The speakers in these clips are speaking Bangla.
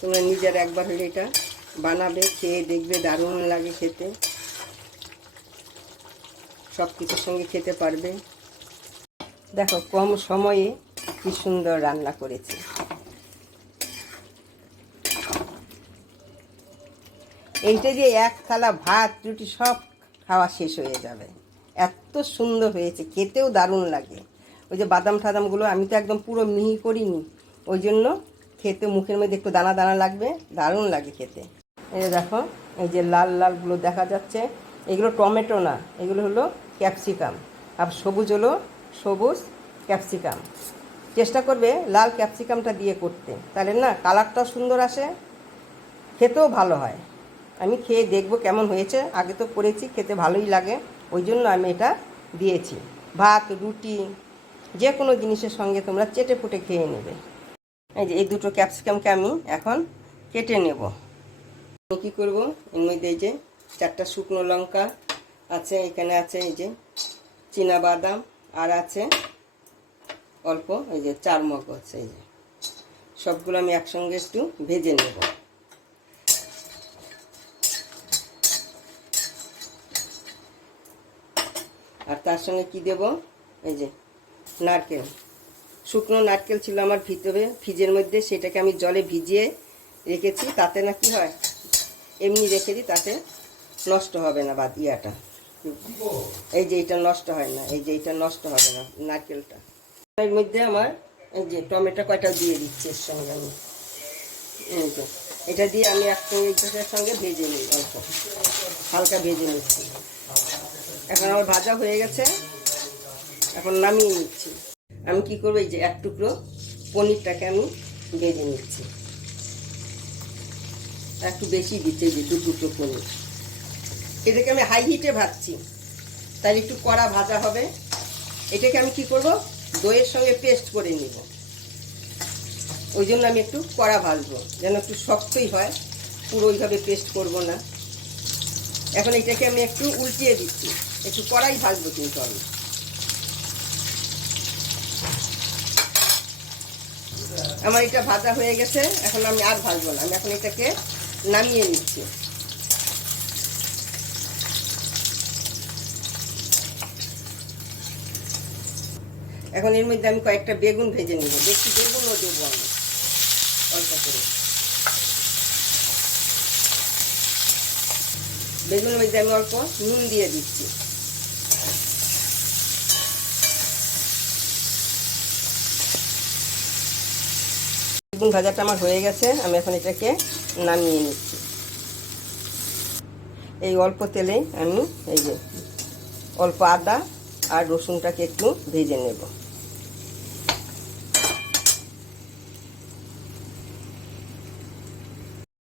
তোমরা নিজেরা একবার হলে এটা বানাবে, খেয়ে দেখবে দারুণ লাগে খেতে, সব কিছুর সঙ্গে খেতে পারবে। দেখো কম সময়ে কি সুন্দর রান্না করেছি। এইটা দিয়ে এক থালা ভাত রুটি সব খাওয়া শেষ হয়ে যাবে, এত সুন্দর হয়েছে, খেতেও দারুণ লাগে। ওই যে বাদাম টাদামগুলো আমি তো একদম পুরো মিহি করিনি, ওই জন্য খেতে মুখের মধ্যে একটু দানা দানা লাগবে, দারুণ লাগে খেতে। এই যে দেখো, এই যে লাল লালগুলো দেখা যাচ্ছে, এগুলো টমেটো না, এগুলো হলো ক্যাপসিকাম, আর সবুজ হলো সবুজ ক্যাপসিকাম। চেষ্টা করবে লাল ক্যাপসিকামটা দিয়ে করতে, তাহলে না কালারটাও সুন্দর আসে, খেতেও ভালো হয়। আমি খেয়ে দেখব কেমন হয়েছে, আগে তো করেছি, খেতে ভালোই লাগে, ওই জন্য আমি এটা দিয়েছি। ভাত রুটি যে কোনো জিনিসের সঙ্গে তোমরা চেটে ফুটে খেয়ে নেবে। এই যে এই দুটো ক্যাপসিকামকে আমি এখন কেটে নেব। আমি কী করবো, এর মধ্যে এই যে 4টা শুকনো লঙ্কা আছে, এখানে আছে এই যে চীনা বাদাম, আর আছে অল্প এই যে 4 মগজ, এই যে সবগুলো আমি একসঙ্গে একটু ভেজে নেব। আর তার সঙ্গে কি দেব, এই যে নারকেল, শুকনো নারকেল ছিল আমার ভিতরে ফ্রিজের মধ্যে, সেটাকে আমি জলে ভিজিয়ে রেখেছি, তাতে না কি হয়, এমনি রেখে দিই, তাতে নষ্ট হবে না বাদ ইয়াটা, এই যে এটা নষ্ট হয় না, এই যে এটা নষ্ট হবে না নারকেলটা। এর মধ্যে আমার এই যে টমেটো কয়টা দিয়ে দিচ্ছি এর সঙ্গে আমি, এই যে এটা দিয়ে আমি একসঙ্গে এটার সঙ্গে ভেজে নিই, অল্প হালকা ভেজে নিচ্ছি। এখন আমার ভাজা হয়ে গেছে, এখন নামিয়ে নিচ্ছি। আমি কি করবো, এই যে 1 টুকরো পনিরটাকে আমি ভেজে নিচ্ছি, একটু বেশি দিচ্ছি, এই যে 2 টুকরো পনির, এটাকে আমি হাই হিটে ভাজছি, তাহলে একটু কড়া ভাজা হবে। এটাকে আমি কি করব, দইয়ের সঙ্গে পেস্ট করে নিব, ওই জন্য আমি একটু কড়া ভাজবো, যেন একটু শক্তই হয়, পুরো ওইভাবে পেস্ট করব না। এখন এটাকে আমি একটু উল্টিয়ে দিচ্ছি, একটু কড়াই ভাজবো কিন্তু আমি। আমার এটা ভাজা হয়ে গেছে, এখন আমি আর ভাজবো না, আমি এখন এটাকে নামিয়ে নিচ্ছি। এখন এর মধ্যে আমি কয়েকটা বেগুন ভেজে নিব, দেখছি বেগুনও দেবো আমি অল্প করে। বেগুনের মধ্যে আমি অল্প নুন দিয়ে দিচ্ছি। বেগুন ভাজাটা আমার হয়ে গেছে, আমি এখন এটাকে নামিয়ে নিচ্ছি। এই অল্প তেলে আমি এই যে অল্প আদা আর রসুনটাকে একটু ভেজে নেব।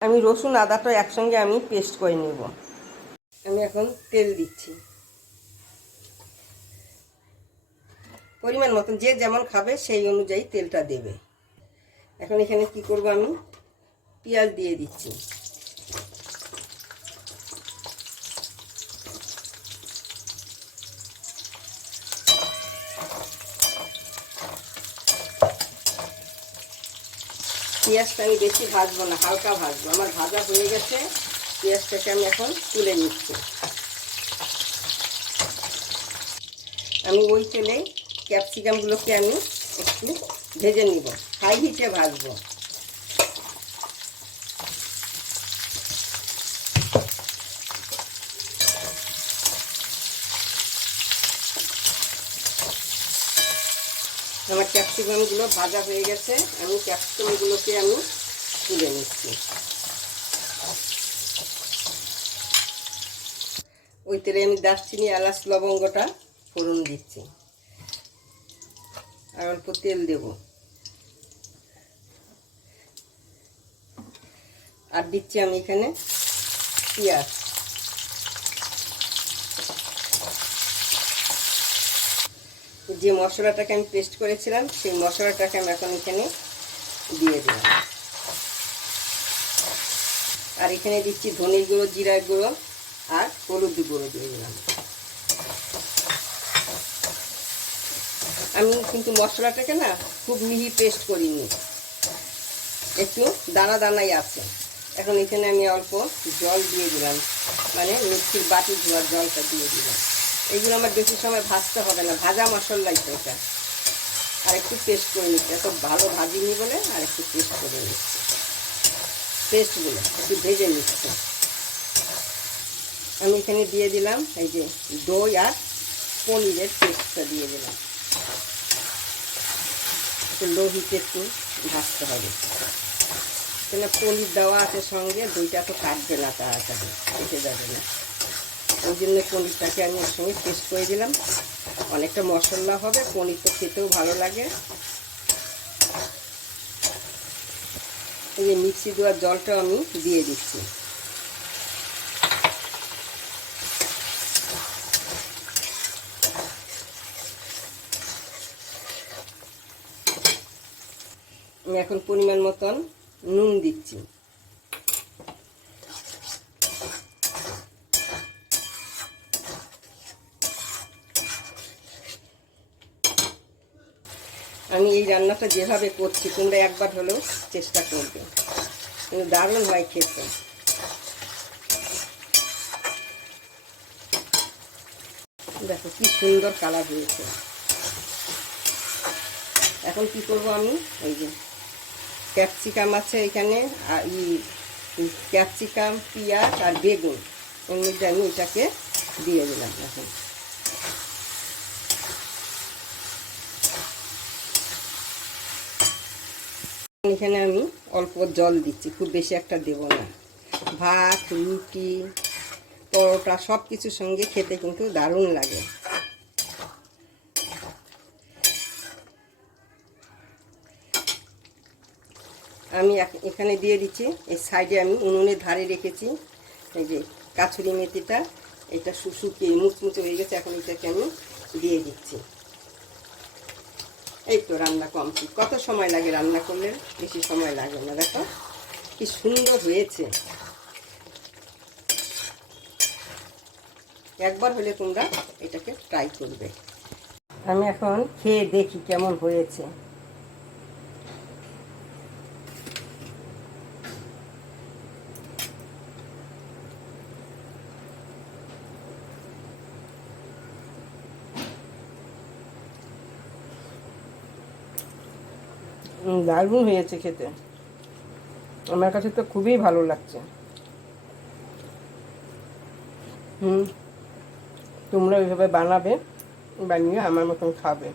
আমি রসুন আদাটা একসঙ্গে আমি পেস্ট করে নেব। আমি এখন তেল দিচ্ছি পরিমাণ মতন, যে যেমন খাবে সেই অনুযায়ী তেলটা দেবে। এখন এখানে কি করব, আমি পেঁয়াজ দিয়ে দিচ্ছি। পেঁয়াজটা আমি বেশি ভাজবো না, হালকা ভাজবো, আমার ভাজা হয়ে গেছে। পেঁয়াজটাকে আমি এখন তুলে নিচ্ছি। আমি ওই তেলে ক্যাপসিকামগুলোকে আমি একটু ভেজে নিব, হাই হিটে ভাজবো। আমার ক্যাপসিকামগুলো ভাজা হয়ে গেছে, আমি ক্যাপসিকামগুলোকে আমি তুলে নিচ্ছি। ওই তেলে আমি দারচিনি এলাচ লবঙ্গটা ফোড়ন দিচ্ছি, আর অল্প তেল দেব, আর দিচ্ছি আমি এখানে পেঁয়াজ। যে মশলাটাকে আমি পেস্ট করেছিলাম সেই মশলাটাকে আমি এখন এখানে দিয়ে দিলাম, আর এখানে দিচ্ছি ধনে গুঁড়ো, জিরার গুঁড়ো আর হলুদ গুঁড়ো দিয়ে দিলাম। আমি কিন্তু মশলাটাকে না খুব মিহি পেস্ট করিনি, একটু দানা দানাই আছে। এখন এখানে আমি অল্প জল দিয়ে দিলাম, মানে মিক্সির বাটি ধোয়ার জলটা দিয়ে দিলাম। এইগুলো আমার বেশি সময় ভাজতে হবে না, ভাজা মশলাই তো এটা। আর একটু পেস্ট করে নিচ্ছি, এত ভালো ভাজিনি বলে আর একটু পেস্ট করে নিচ্ছি। পেস্টগুলো একটু ভেজে নিচ্ছি। আমি এখানে দিয়ে দিলাম এই যে দই আর পনিরের পেস্টটা দিয়ে দিলাম। একটু লো হিটে একটু ভাজতে হবে, কেন পনির দেওয়া আছে সঙ্গে, দইটা তো কাটবে না, তাড়াতাড়ি কেটে যাবে না। ওই জন্য পনিরটাকে আমি ওর সঙ্গে পেস্ট করে দিলাম। অনেকটা মশলা হবে, পনির তো খেতেও ভালো লাগে। এই যে মিক্সি দেওয়ার জলটাও আমি দিয়ে দিচ্ছি। আমি এখন পরিমাণ মতন নুন দিচ্ছি। আমি এই রান্নাটা যেভাবে করছি তোমরা একবার হলেও চেষ্টা করবে, কিন্তু দারুণ হয় খেতে। দেখো কি সুন্দর কালার হয়েছে। এখন কি করব আমি, এই যে ক্যাপসিকাম আছে এখানে, আর ক্যাপসিকাম, পেঁয়াজ আর বেগুন, এর মধ্যে আমি এটাকে দিয়ে দিলাম। এখন এখানে আমি অল্প জল দিচ্ছি, খুব বেশি একটা দেব না। ভাত, রুটি, পরোটা সব কিছুর সঙ্গে খেতে কিন্তু দারুণ লাগে। আমি এখানে দিয়ে দিচ্ছি, এই সাইডে আমি উনুনের ধারে রেখেছি এই যে কাছুরি মেথিটা, এটা শুকিয়ে মুচমুচে হয়ে গেছে। এখন এটাকে আমি দিয়ে দিচ্ছি। এই তো রান্না কমপ্লিট। কত সময় লাগে রান্না করলে? বেশি সময় লাগে না। দেখো কি সুন্দর হয়েছে। একবার হলে তোমরা এটাকে ট্রাই করবে। আমি এখন খেয়ে দেখি কেমন হয়েছে। দারুণ হয়েছে খেতে, আমার কাছে তো খুবই ভালো লাগছে। তোমরা ওইভাবে বানাবে, বানিয়ে আমার মতন খাবে।